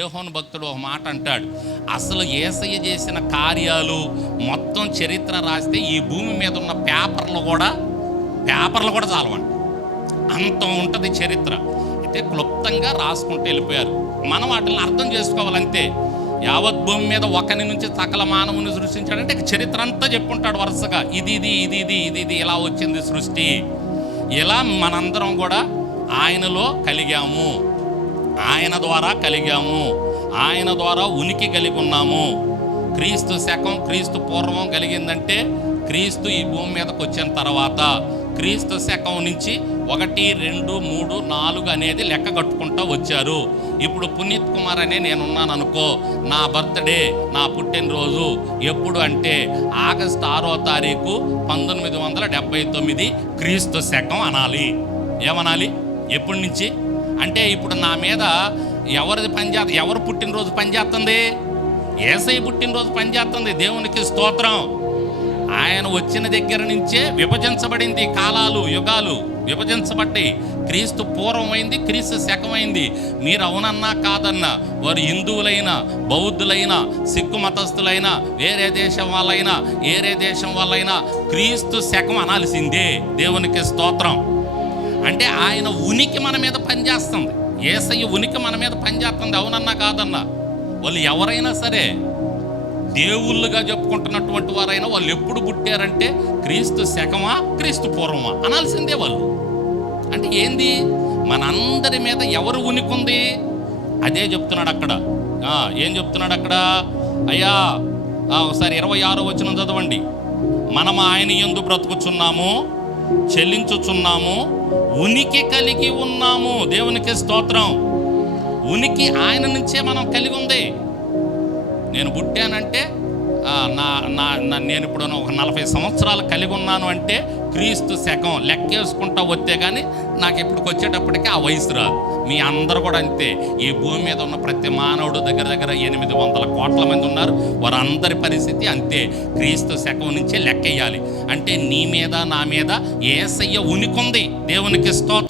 యోహోను భక్తుడు ఒక మాట అంటాడు. అసలు ఏసయ్య చేసిన కార్యాలు మొత్తం చరిత్ర రాస్తే ఈ భూమి మీద ఉన్న పేపర్లు కూడా పేపర్లు కూడా చాలవండి. అంత ఉంటుంది చరిత్ర. అయితే క్లుప్తంగా రాసుకుంటూ వెళ్ళిపోయారు. మనం వాటిని అర్థం చేసుకోవాలంతే. యావత్ భూమి మీద ఒకరి నుంచి సకల మానవుని సృష్టించాడంటే ఇక చరిత్ర అంతా చెప్పుంటాడు వరుసగా. ఇది ఇది ఇది ఇది ఇది ఇది ఇలా వచ్చింది సృష్టి. ఇలా మనందరం కూడా ఆయనలో కలిగాము. ఆయన ద్వారా కలిగాము. ఆయన ద్వారా ఉనికి కలిగి ఉన్నాము క్రీస్తు శకం క్రీస్తు పూర్వం కలిగిందంటే క్రీస్తు ఈ భూమి మీదకి వచ్చిన తర్వాత క్రీస్తు శకం నుంచి ఒకటి రెండు మూడు నాలుగు అనేది లెక్క కట్టుకుంటూ వచ్చారు. ఇప్పుడు పునీత్ కుమార్ అనే నేనున్నాను అనుకో నా బర్త్డే నా పుట్టినరోజు ఎప్పుడు అంటే ఆగస్టు ఆరో తారీఖు పంతొమ్మిది వందల డెబ్బై తొమ్మిది క్రీస్తు శకం అనాలి. ఏమనాలి? ఎప్పటి నుంచి? అంటే ఇప్పుడు నా మీద ఎవరిది పనిచేస్తుంది ఎవరు పుట్టినరోజు పనిచేస్తుంది ఏసై పుట్టినరోజు పనిచేస్తుంది దేవునికి స్తోత్రం. ఆయన వచ్చిన దగ్గర నుంచే విభజించబడింది కాలాలు యుగాలు. విభజించబడ్డాయి. క్రీస్తు పూర్వమైంది క్రీస్తు శకమైంది. మీరు అవునన్నా కాదన్నా వారు హిందువులైనా బౌద్ధులైనా సిక్కు మతస్థులైనా వేరే దేశం వాళ్ళైనా వేరే దేశం వాళ్ళైనా క్రీస్తు శకం అనాల్సిందే. దేవునికి స్తోత్రం. అంటే ఆయన ఉనికి మన మీద పనిచేస్తుంది. ఏసయ్య ఉనికి మన మీద పనిచేస్తుంది. అవునన్నా కాదన్నా. వాళ్ళు ఎవరైనా సరే దేవుళ్ళుగా చెప్పుకుంటున్నటువంటి వారైనా వాళ్ళు ఎప్పుడు పుట్టారంటే క్రీస్తు శకమా క్రీస్తు పూర్వమా? అనాల్సిందే వాళ్ళు. అంటే ఏంది? మనందరి మీద ఎవరు ఉనికి ఉంది అదే చెప్తున్నాడు అక్కడ. ఏం చెప్తున్నాడు అక్కడ? అయ్యా ఒకసారి ఇరవై ఆరో వచ్చిన చదవండి. మనం ఆయన ఎందు బ్రతుకుచున్నాము. చెల్లించుచున్నాము ఉనికి కలిగి ఉన్నాము. దేవునికి స్తోత్రం. ఉనికి ఆయన నుంచే మనం కలిగి ఉంది. నేను పుట్టానంటే నా నా నా- నేను ఇప్పుడు ఒక నలభై సంవత్సరాలు కలిగి ఉన్నాను అంటే క్రీస్తు శకం లెక్కేసుకుంటా వస్తే కానీ నాకు ఇప్పటికి వచ్చేటప్పటికి ఆ వయసు రాదు. మీ అందరూ కూడా అంతే. ఈ భూమి మీద ఉన్న ప్రతి మానవుడు దగ్గర దగ్గర ఎనిమిది వందల కోట్ల మంది ఉన్నారు. వారందరి పరిస్థితి అంతే. క్రీస్తు శకం నుంచే లెక్కేయాలి. అంటే నీ మీద నా మీద ఏసయ్య ఉనికుంది. దేవునికి స్తోత్రం.